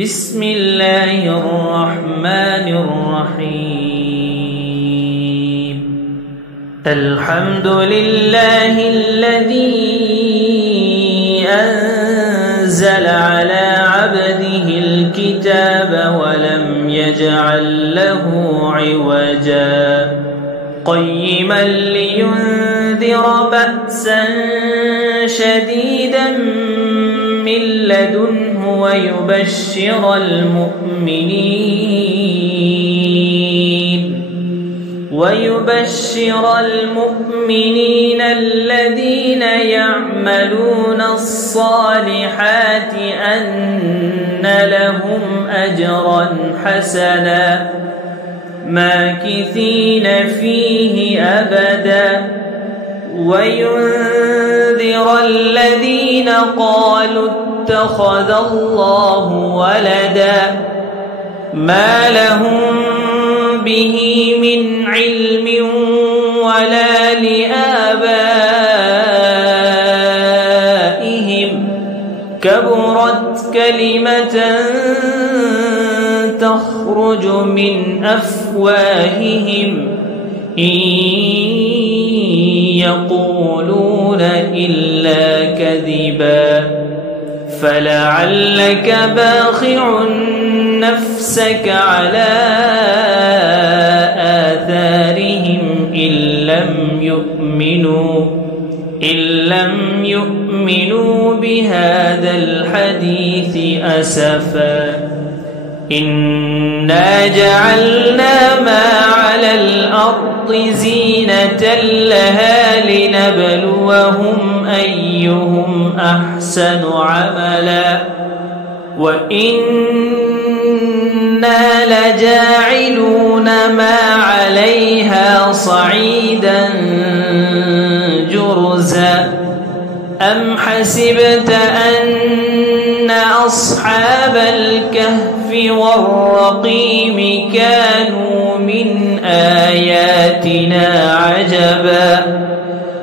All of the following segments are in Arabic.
بسم الله الرحمن الرحيم. الحمد لله الذي أنزل على عبده الكتاب ولم يجعل له عوجا قيما لينذر بأسا شديدا من لدنه ويبشر المؤمنين الذين يعملون الصالحات أن لهم أجرا حسنا ماكثين فيه أبدا وينذر الذين قالوا اتخذ الله ولدا ما لهم به من علم ولا لآبائهم كبرت كلمة تخرج من أفواههم إن يقولون إلا كذبا فلعلك باخع نفسك على آثارهم إن لم يؤمنوا بهذا الحديث أسفا إنا جعلنا ما على الأرض زينة لها لنبلوهم أيهم أحسن عملا وإنا لجاعلون ما عليها صعيدا جرزا أم حسبت أن أصحاب الكهف والرقيم كانوا من آياتنا عجبا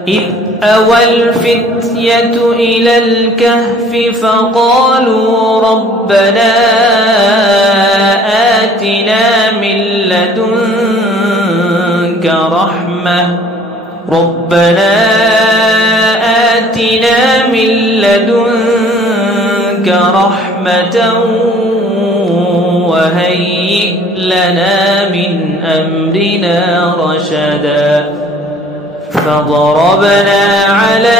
إذ أوى الفتية إلى الكهف فقالوا ربنا آتنا من لدنك رحمة وهيئ لنا من أمرنا رشدا فضربنا على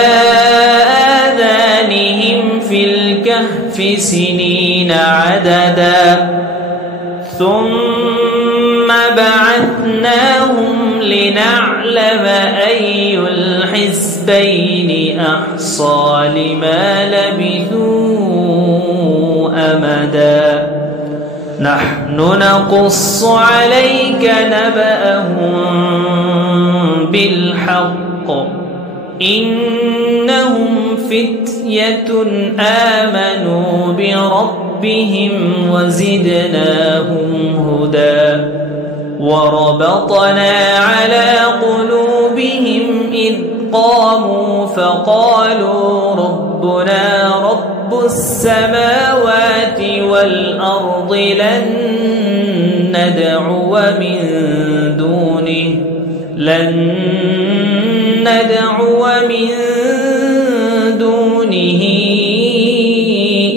آذانهم في الكهف سنين عددا ثم بعثناهم لنعلم أي الحزبين أحصى لما لبثوا أمدا نحن نقص عليك نبأهم بالحق إنهم فتية آمنوا بربهم وزدناهم هدى وربطنا على قلوبهم إذ قاموا فقالوا ربنا رب السماوات والأرض لن ندعو من دونه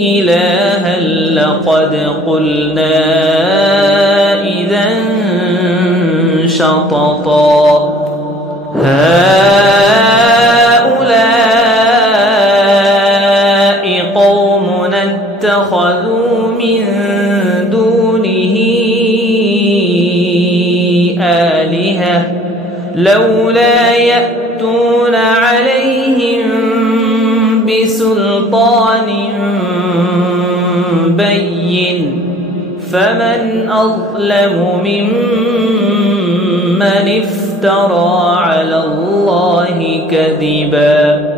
إلها لقد قلنا إذا شططا هؤلاء قومنا اتخذوا من دونه آلهة لولا يأتون عليهم بسلطان بين فمن أظلم ممن افترى على الله كذبا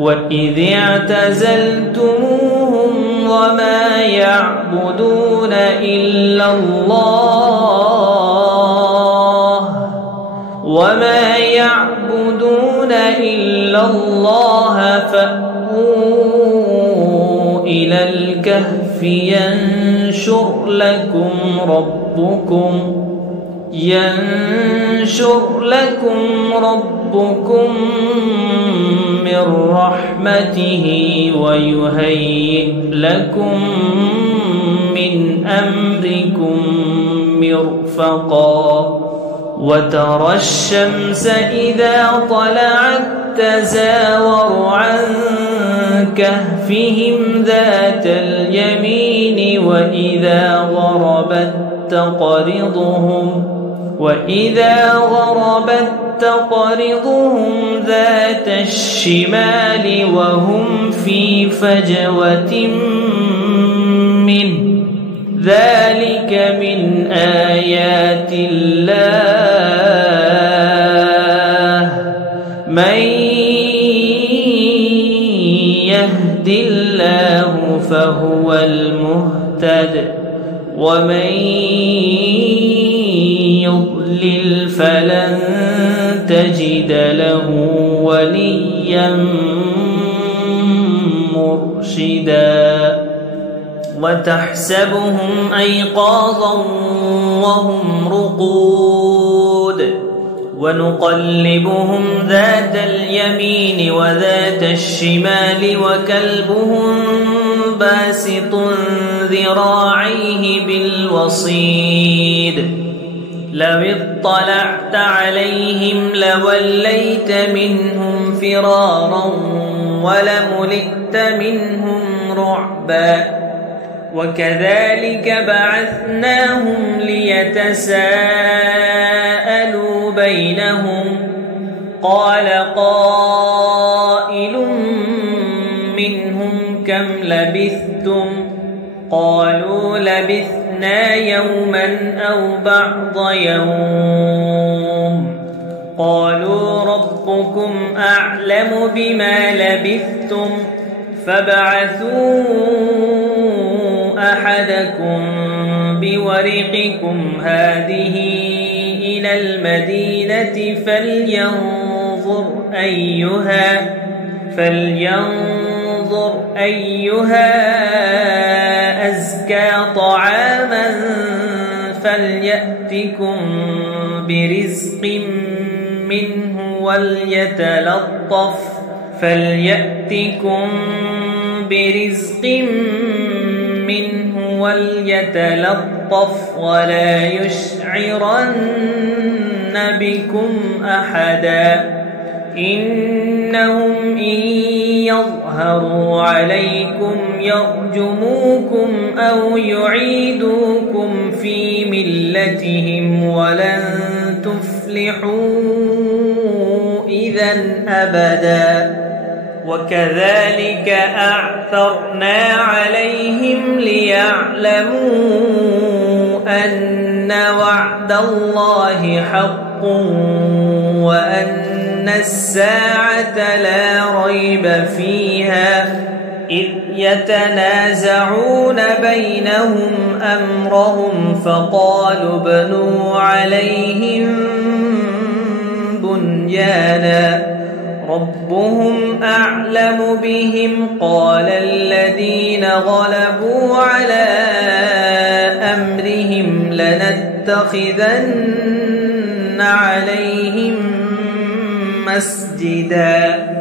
وإذ اعتزلتموهم وما يعبدون إلا الله فأووا إلى الكهف ينشر ينشر لكم ربكم من رحمته ويهيئ لكم من أمركم مرفقا وترى الشمس إذا طلعت تزاور عن كهفهم ذات اليمين وإذا غربت تقرضهم ذات الشمال وهم في فجوة منه ذلك من آيات الله من يهد الله فهو المهتد ومن يضلل فلن تجد له وليا مرشدا وتحسبهم أيقاظا وهم رقود ونقلبهم ذات اليمين وذات الشمال وكلبهم باسط ذراعيه بالوصيد لو اطلعت عليهم لوليت منهم فرارا ولملئت منهم رعبا وكذلك بعثناهم ليتساءلوا بينهم قال قائل منهم كم لبثتم قالوا لبثنا يوما أو بعض يوم قالوا ربكم أعلم بما لبثتم فابعثوا أحدكم بورقكم هذه إلى المدينة فلينظر أيها أزكى طعاما فليأتكم برزق منه وليتلطف ولا يشعرن بكم أحدا إنهم إن يظهروا عليكم يرجموكم أو يعيدوكم في ملتهم ولن تفلحوا إذا أبدا وكذلك أعثرنا عليهم ليعلموا أن وعد الله حق وأن الساعة لا ريب فيها إذ يتنازعون بينهم أمرهم فقالوا ابنوا عليهم بنيانا ربهم أعلم بهم قال الذين غلبوا على أمرهم لنتخذن عليهم مسجدا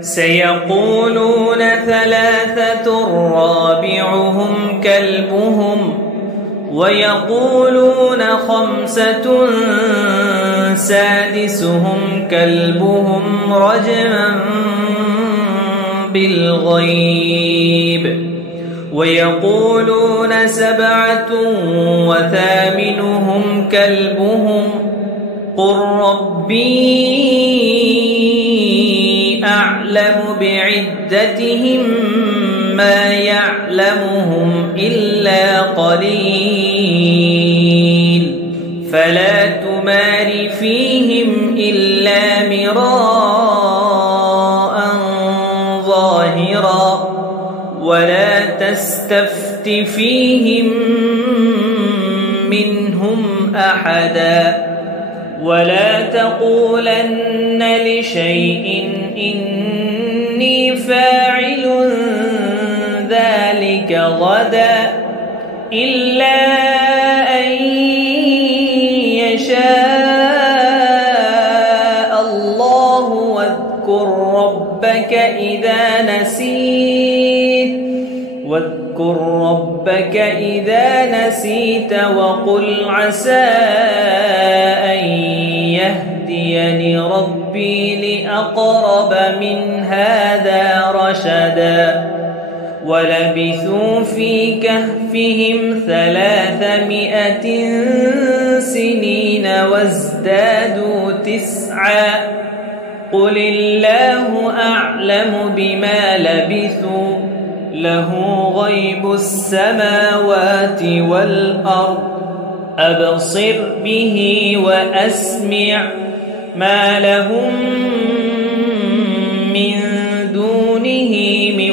سيقولون ثلاثة رابعهم كلبهم ويقولون خمسة سادسهم كلبهم رجما بالغيب ويقولون سبعة وثامنهم كلبهم قل ربي أعلم بعدتهم ما يعلمهم إلا قليل فلا تمار فيهم إلا مراء ظاهرا ولا تستفت فيهم منهم أحدا ولا تقولن لشيء إني فاعل ذلك غدا إلا أن يشاء الله. واذكر ربك إذا نسيت وقل عسى أن يهديني ربي لأقرب من هذا رشدا. ولبثوا في كهفهم 300 سنين وازدادوا 9. قل الله أعلم بما لبثوا له غيب السماوات والأرض أبصر به وأسمع ما لهم من دونه من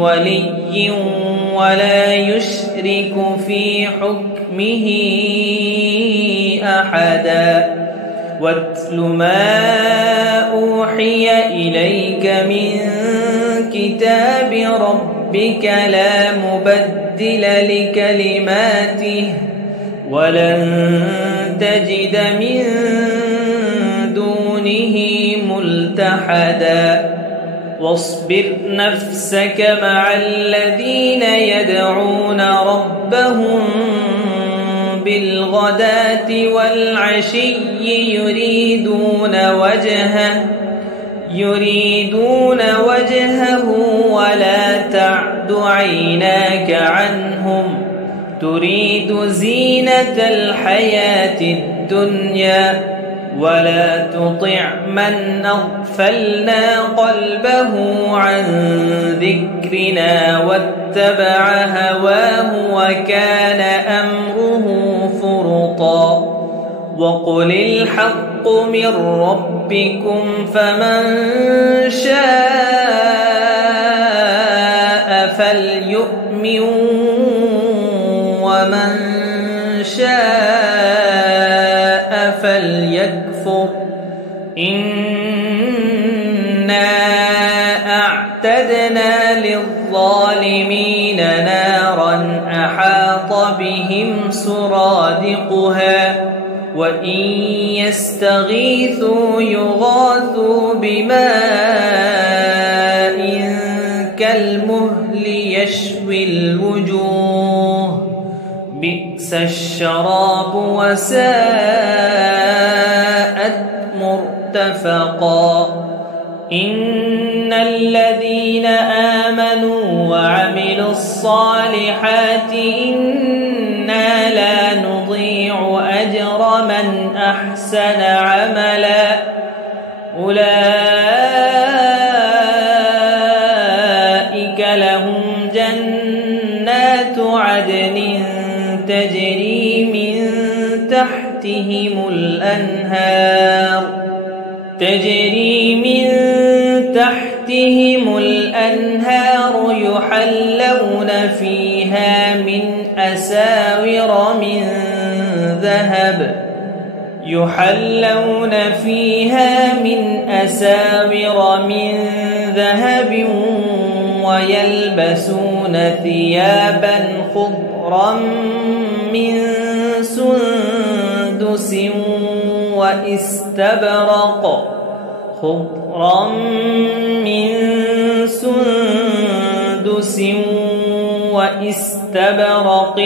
ولي ولا يشرك في حكمه أحدا. واتل ما أوحي إليك من كتاب ربك لا مبدل لكلماته ولن تجد من دونه ملتحدا. واصبر نفسك مع الذين يدعون ربهم بالغداة والعشي يريدون وجهه ولا تعد عيناك عنهم تريد زينة الحياة الدنيا. ولا تطع من أغفلنا قلبه عن ذكرنا واتبع هواه وكان أمره فرطا. وقل الحق من ربكم فمن شاء فليؤمن ومن شاء فليكفر. إنا أعتدنا للظالمين نارا أحاط بهم سرادقها وإن يستغيثوا يغاثوا بماء كالمهل يشوي الوجوه بئس الشراب وساءت مرتفقا. إن الذين آمنوا وعملوا الصالحات إنا لا نضيع أجر من أحسن عملا. أولئك لهم جنات عدن تجري من تحتهم الأنهار يحلون فيها من أساور من ذهب ويلبسون ثيابا خضرا من سندس واستبرق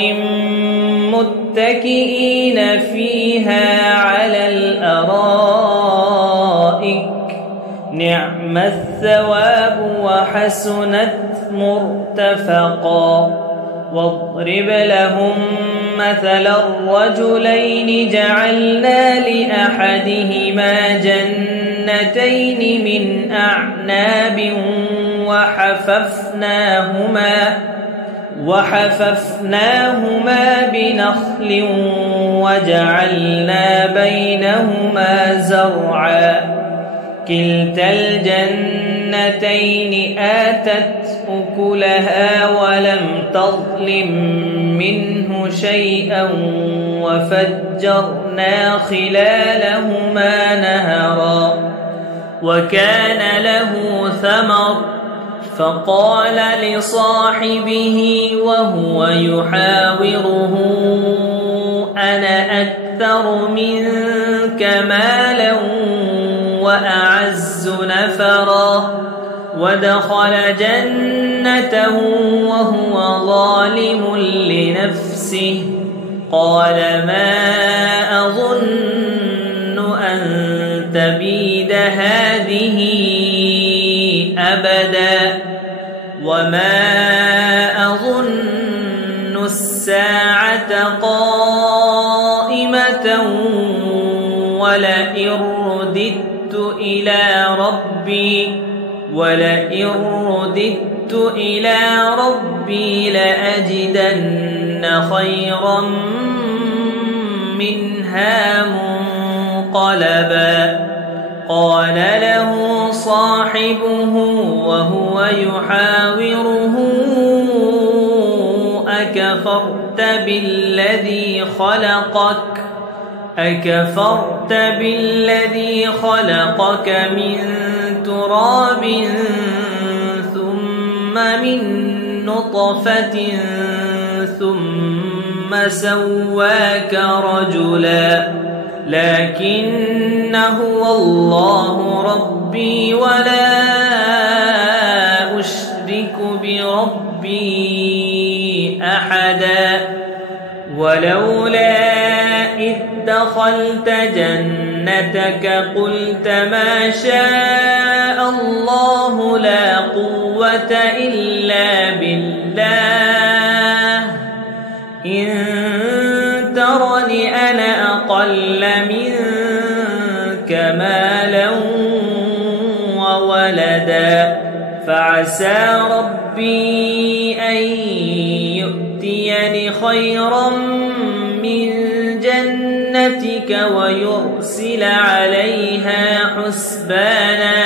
متكئين فيها على الأرائك نعم الثواب وحسنت مرتفقا. واضرب لهم مثلا الرجلين جعلنا لأحدهما جنتين من أعناب وحففناهما بنخل وجعلنا بينهما زرعا. كلتا الجنتين آتت أكلها ولم تظلم منه شيئا وفجرنا خلالهما نهرا. وكان له ثمر فقال لصاحبه وهو يحاوره أنا أكثر منك مالا وأعز نفرا ودخل جنته وهو ظالم لنفسه قال ما أظن أن تبيد هذه أبدا وما أظن الساعة قائمة ولئن رددت إلى ربي لأجدن خيرا منها منقلبا قال له صاحبه وهو يحاوره أكفرت بالذي خلقك من تراب ثم من نطفة ثم سواك رجلا لكن هو الله ربي ولا أشرك بربي أحدا ولولا إذ دخلت جنتك قلت ما شاء الله لا قوة إلا بالله إن ترني أنا أقل منك مالا وولدا فعسى ربي أن يؤتيني خيرا من جنتك ويرسل عليها حسبانا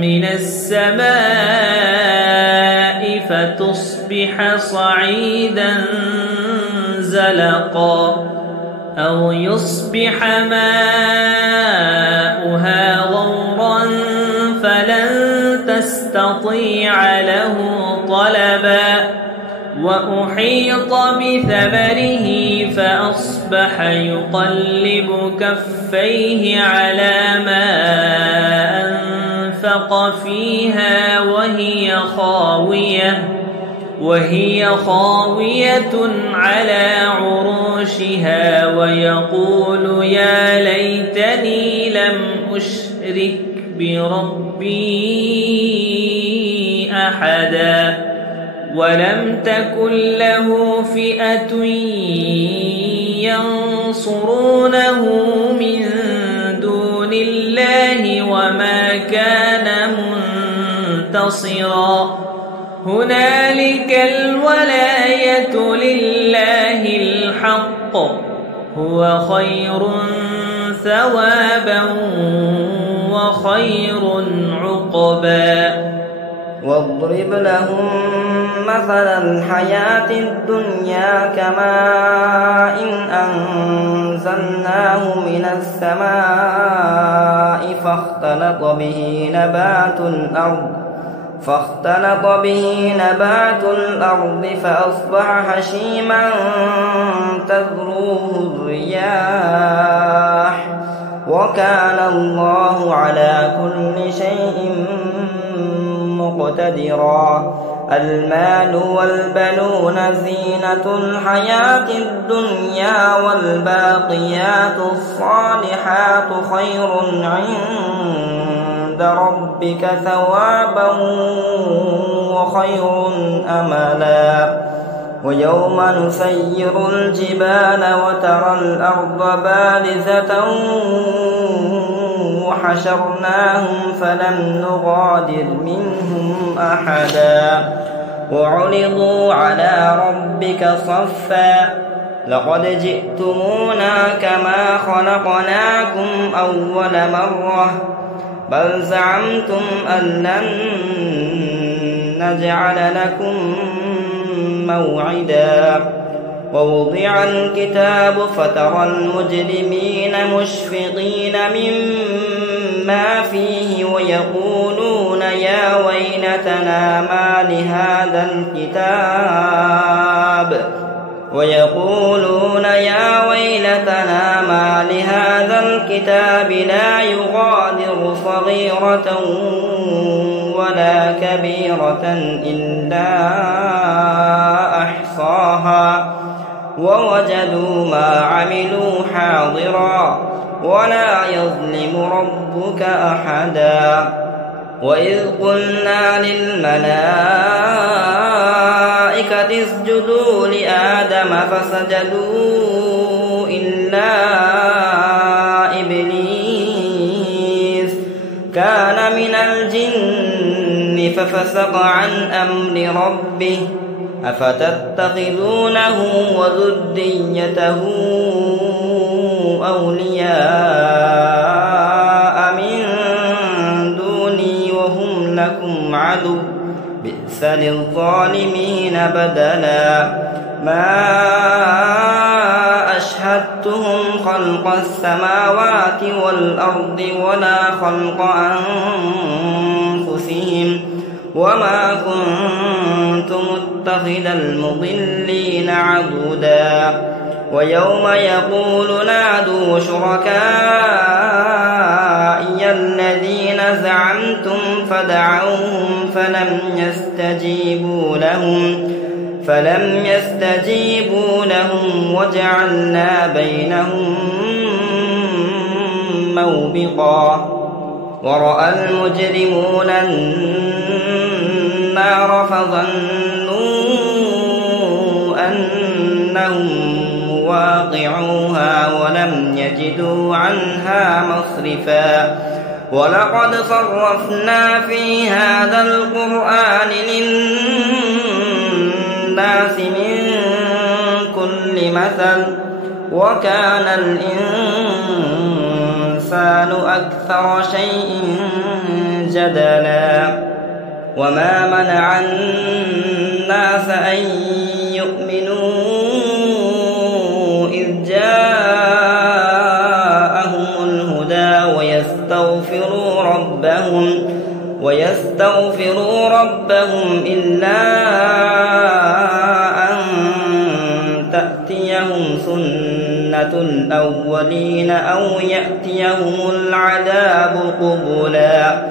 من السماء فتصبح صعيدا زلقا أو يصبح ماؤها غورا فلن تستطيع له طلبا وأحيط بثمره فأصبح يقلب كفيه على ما أنفق فيها وهي خاوية على عروشها ويقول يا ليتني لم أشرك بربي أحدا ولم تكن له فئة ينصرونه من دون الله وما كان منتصرا هنالك الولاية لله الحق هو خير ثوابا وخير عقبا واضرب لهم مثل الحياة الدنيا كماء أنزلناه من السماء فاختلط به نبات الأرض فأصبح هشيما تذروه الرياح وكان الله على كل شيء مقتدرا المال والبنون زينة الحياة الدنيا والباقيات الصالحات خير عند ربك ثوابا وخير أملا ويوم نسير الجبال وترى الأرض بارزة وحشرناهم فلم نغادر منهم أحدا وعرضوا على ربك صفا لقد جئتمونا كما خلقناكم أول مرة بل زعمتم أن لن نجعل لكم موعدا ووضع الكتاب فترى المجرمين مشفقين مما فيه ويقولون يا ويلتنا ما لهذا الكتاب لا يغادر صغيرة ولا كبيرة إلا أحصاها ووجدوا ما عملوا حاضرا ولا يظلم ربك أحدا. وإذ قلنا للملائكة اسجدوا لآدم فسجدوا إلا إبليس كان من الجن ففسق عن أمر ربه أفتتخذونه وذريته أولياء من دوني وهم لكم عدو بئس للظالمين بدلا. ما أشهدتهم خلق السماوات والأرض ولا خلق أنفسهم وما كنت متخذ المضلين عضدا. ويوم يقول نادوا شركائي الذين زعمتم فدعوهم فلم يستجيبوا لهم وجعلنا بينهم موبقا. ورأى المجرمون النار فظنوا أنهم مواقعوها ولم يجدوا عنها مصرفا. ولقد صرفنا في هذا القرآن للناس من كل مثل وكان الإنسان أكثر شيء جدلا. وما منع الناس أن يؤمنوا إذ جاءهم الهدى ويستغفروا ربهم إلا أن تأتيهم سنة الأولين أو يأتيهم العذاب قبلا.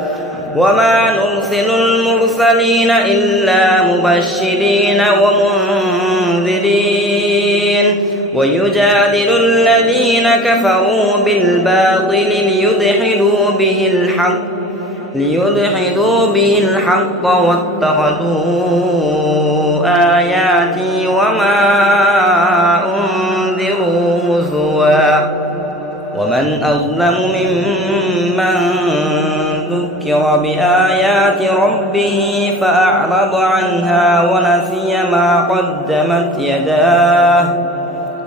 وما نرسل المرسلين إلا مبشرين ومنذرين ويجادل الذين كفروا بالباطل ليدحضوا به الحق واتخذوا آياتي وما أنذروا هزوا. ومن أظلم ممن ذكر بآيات ربه فأعرض عنها ونسي ما قدمت يداه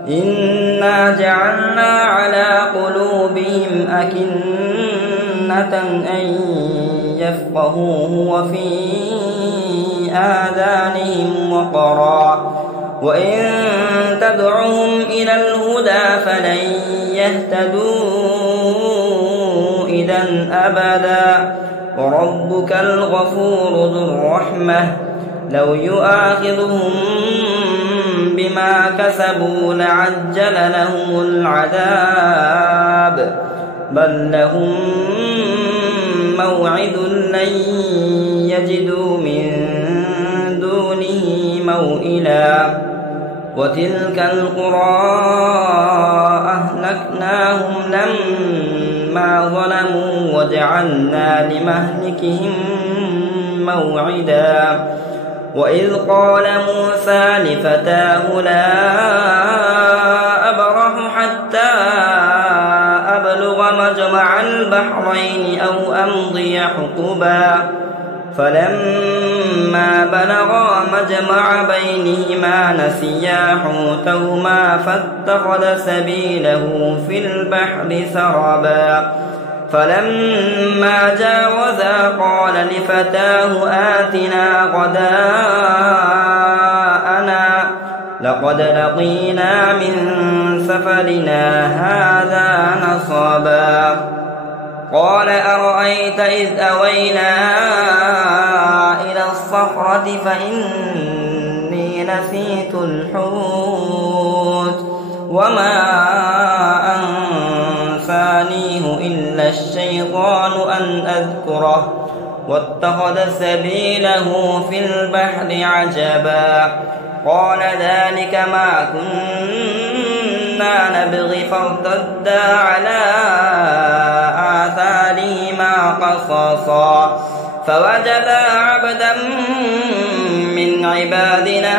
إنا جعلنا على قلوبهم أكنة أن يفقهوه وفي آذانهم وقرا وإن تدعهم إلى الهدى فلن يهتدوا إذا أبدا. وربك الغفور ذو الرحمة لو يؤاخذهم بما كسبوا لعجل لهم العذاب بل لهم موعد لن يجدوا من دونه موئلا. وتلك القرى أهلكناهم لما ظلموا وجعلنا لمهلكهم موعدا. وإذ قال موسى لفتاه لا أبرح حتى أبلغ مجمع البحرين أو أمضي حقبا فلما بلغا مجمع بينهما نسيا حوتهما فاتخذ سبيله في البحر سربا فلما جاوزا قال لفتاه آتنا غداءنا لقد لقد لقينا من سفرنا هذا نصبا قال أرأيت إذ أوينا إلى الصخرة فإني نسيت الحوت وما أنسانيه إلا الشيطان أن أذكره واتخذ سبيله في البحر عجبا قال ذلك ما كنا نبغي فارتدا على آثارهما قصصا فوجدا عبدا من عبادنا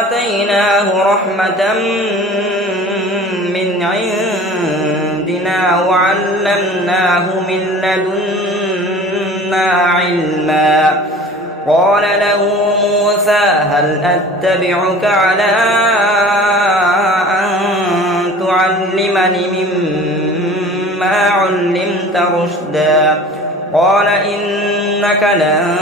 آتيناه رحمة من عندنا وعلمناه من لدنا علما قال له موسى هل أتبعك على أن تعلمني مما علمت رشدا قال إنك لن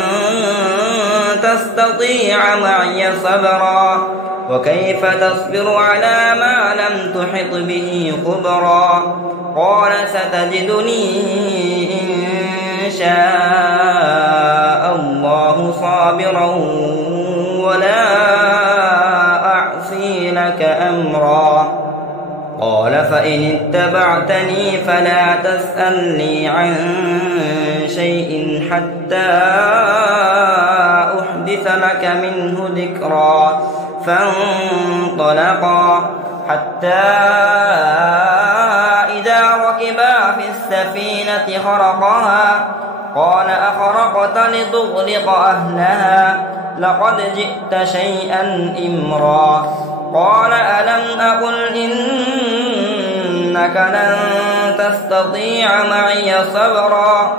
تستطيع معي صبرا وكيف تصبر على ما لم تحط به خبرا قال ستجدني إن شاء الله صابرا ولا أعصي لك أمرا قال فإن اتبعتني فلا تسألني عن شيء حتى أحدث لك منه ذكرا فانطلقا حتى إذا ركبا في السفينة خرقها قال أخرقت لتغرق أهلها لقد جئت شيئا إمرا قال ألم أقل إنك لن تستطيع معي صبرا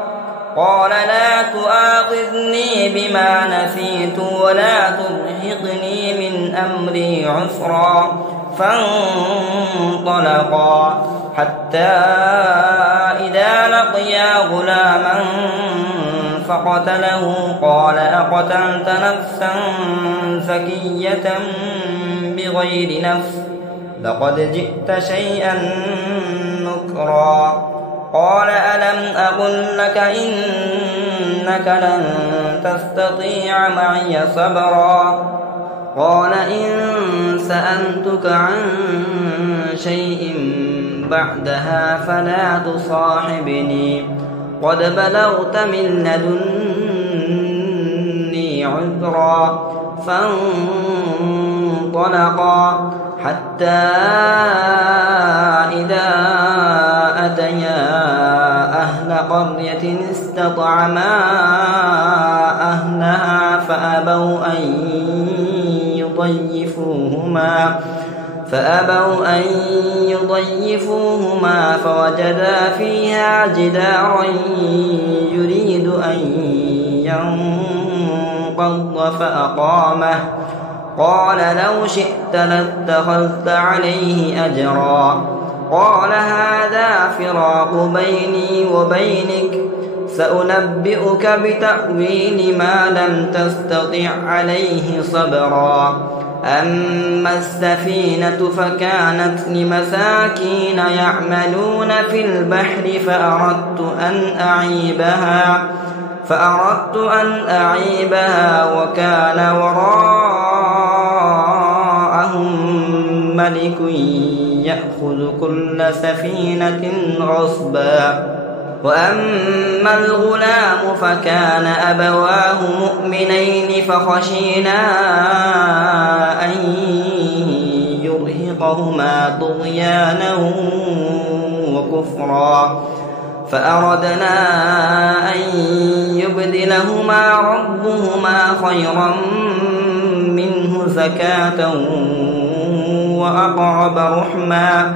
قال لا تؤاخذني بما نسيت ولا ترهقني من أمري عسرا فانطلقا حتى إذا لقيا غلاما فقتله قال أقتلت نفسا زكية بغير نفس لقد جئت شيئا نكرا قال ألم أقل لك إنك لن تستطيع معي صبرا قال إن سألتك عن شيء بعدها فلا تصاحبني قد بلغت من لدني عذرا فانطلقا حتى إذا أتيا أهل قرية استطعما أهلها فأبوا أن يضيفوهما فوجدا فيها جدارا يريد أن ينقض فأقامه قال لو شئت لاتخذت عليه أجرا قال هذا فراق بيني وبينك سأنبئك بتأويل ما لم تستطع عليه صبرا أما السفينة فكانت لمساكين يعملون في البحر فأردت أن أعيبها وكان وراءهم ملك يأخذ كل سفينة غصبا وأما الغلام فكان أبواه مؤمنين فخشينا أن يرهقهما طغيانا وكفرا فأردنا أن يبدلهما ربهما خيرا منه زكاة وأقرب رحما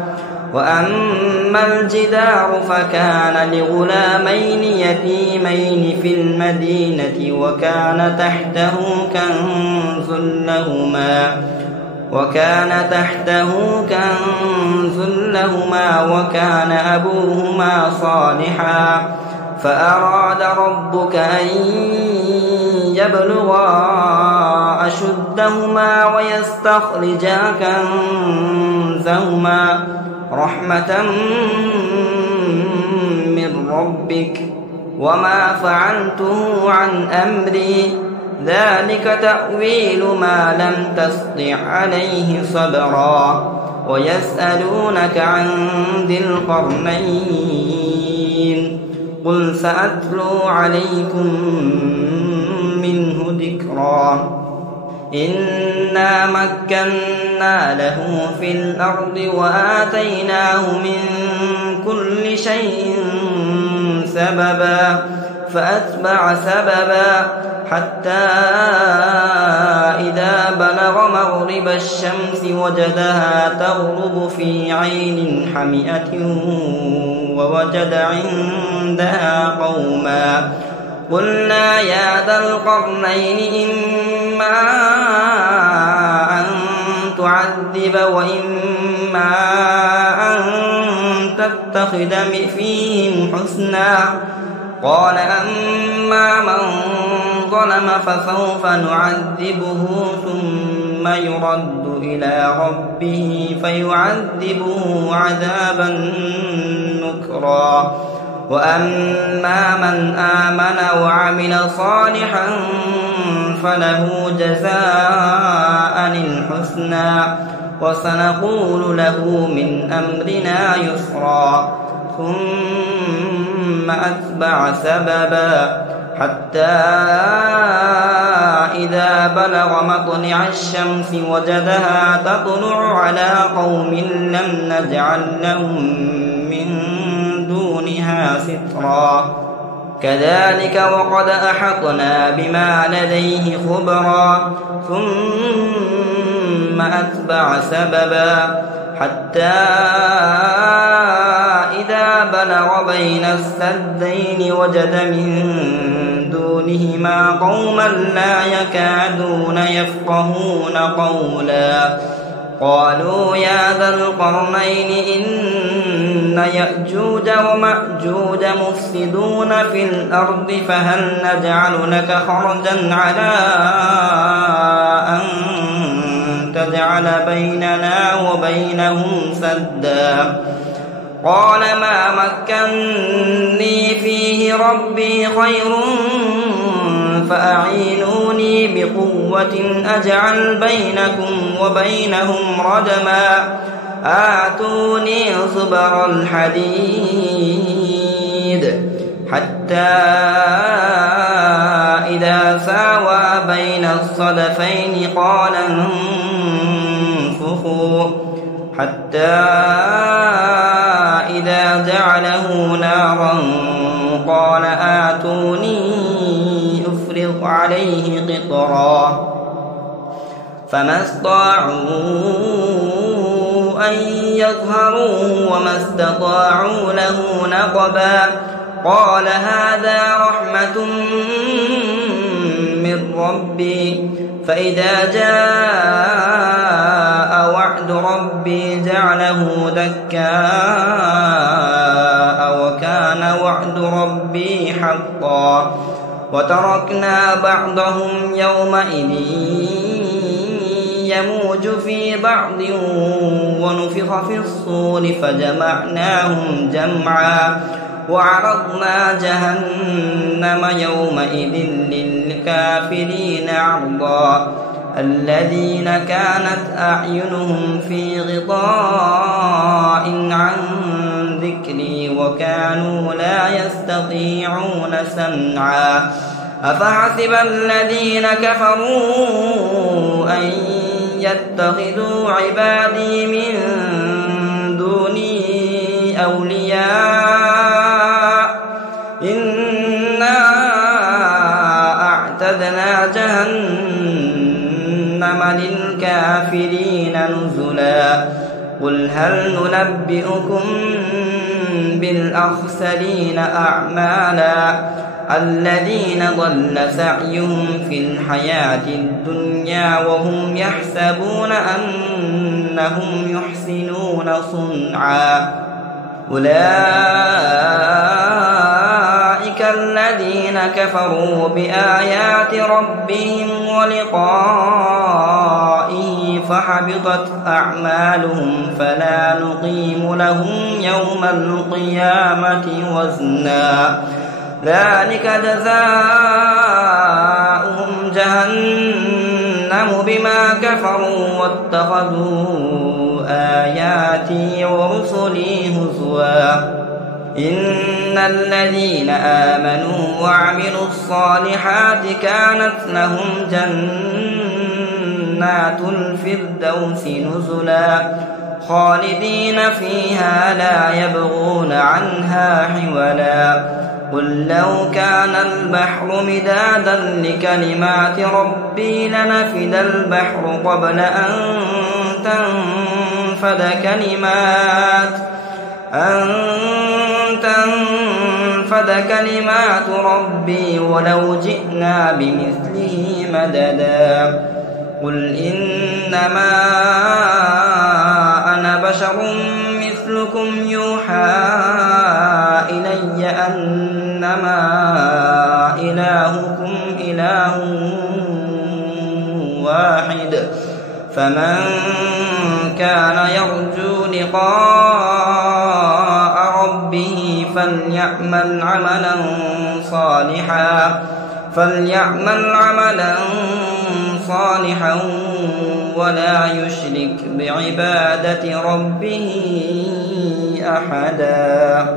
وأما الجدار فكان لغلامين يتيمين في المدينة وكان تحته كنز لهما وكان أبوهما صالحا فأراد ربك أن يبلغا أشدهما ويستخرجا كنزهما رحمة من ربك وما فعلته عن أمري ذلك تأويل ما لم تسطع عليه صبرا ويسألونك عن ذي القرنين قل سأتلو عليكم منه ذكرا إنا مكنا له في الأرض وآتيناه من كل شيء سببا فأتبع سببا حتى إذا بلغ مغرب الشمس وجدها تغرب في عين حمئة ووجد عندها قوما قلنا يا ذا القرنين إما أن تعذب وإما أن تتخذ فيهم حسنا قال أما من ظلم فسوف نعذبه ثم يرد إلى ربه فيعذبه عذابا نكرا وأما من آمن وعمل صالحا فله جزاء الحسنى وسنقول له من أمرنا يسرا ثم أتبع سببا حتى إذا بلغ مطلع الشمس وجدها تطلع على قوم لم نجعل لهم من دونها سترا كذلك وقد أحطنا بما لديه خبرا ثم أتبع سببا حتى إذا بلغ بين السدين وجد من دونهما قوما لا يكادون يفقهون قولا قالوا يا ذا القرنين إن يأجوج ومأجوج مفسدون في الأرض فهل نجعل لك خرجا على أن تجعل بيننا وبينهم سدا قال ما مكني فيه ربي خير فأعينوني بقوة أجعل بينكم وبينهم ردما آتوني زبر الحديد حتى إذا ساوى بين الصدفين قال انفخوا حتى إذا جعله نارا قال آتوني أفرغ عليه قطرا فما استطاعوا أن يظهروه وما استطاعوا له نقبا قال هذا رحمة من ربي فإذا جاء وعد ربي جعله دكاء وكان وعد ربي حقا وتركنا بعضهم يومئذ يموج في بعض ونفخ في الصور فجمعناهم جمعا وعرضنا جهنم يومئذ للكافرين عرضا الذين كانت أعينهم في غطاء عن ذكري وكانوا لا يستطيعون سمعا أفحسب الذين كفروا أن يتخذوا عبادي من دوني أولياء إنا أعتدنا جهنم للكافرين نزلا قل هل ننبئكم بالأخسرين أعمالا الذين ضل سعيهم في الحياة الدنيا وهم يحسبون أنهم يحسنون صنعا أولئك الذين كفروا بآيات ربهم ولقائه فحبطت أعمالهم فلا نقيم لهم يوم القيامة وزنا ذلك جزاؤهم جهنم بما كفروا واتخذوا آياتي ورسلي هزوا إن الذين آمنوا وعملوا الصالحات كانت لهم جنات الفردوس نزلا خالدين فيها لا يبغون عنها حولا قل لو كان البحر مدادا لكلمات ربي لنفد البحر قبل أن تنفد كلمات ربي ولو جئنا بمثله مددا قل إنما أنا بشر مثلكم يوحى إلي أنما إلهكم إله واحد فمن كان يرجو لقاء ربه فليعمل عملا صالحا ولا يشرك بعبادة ربه أحدا.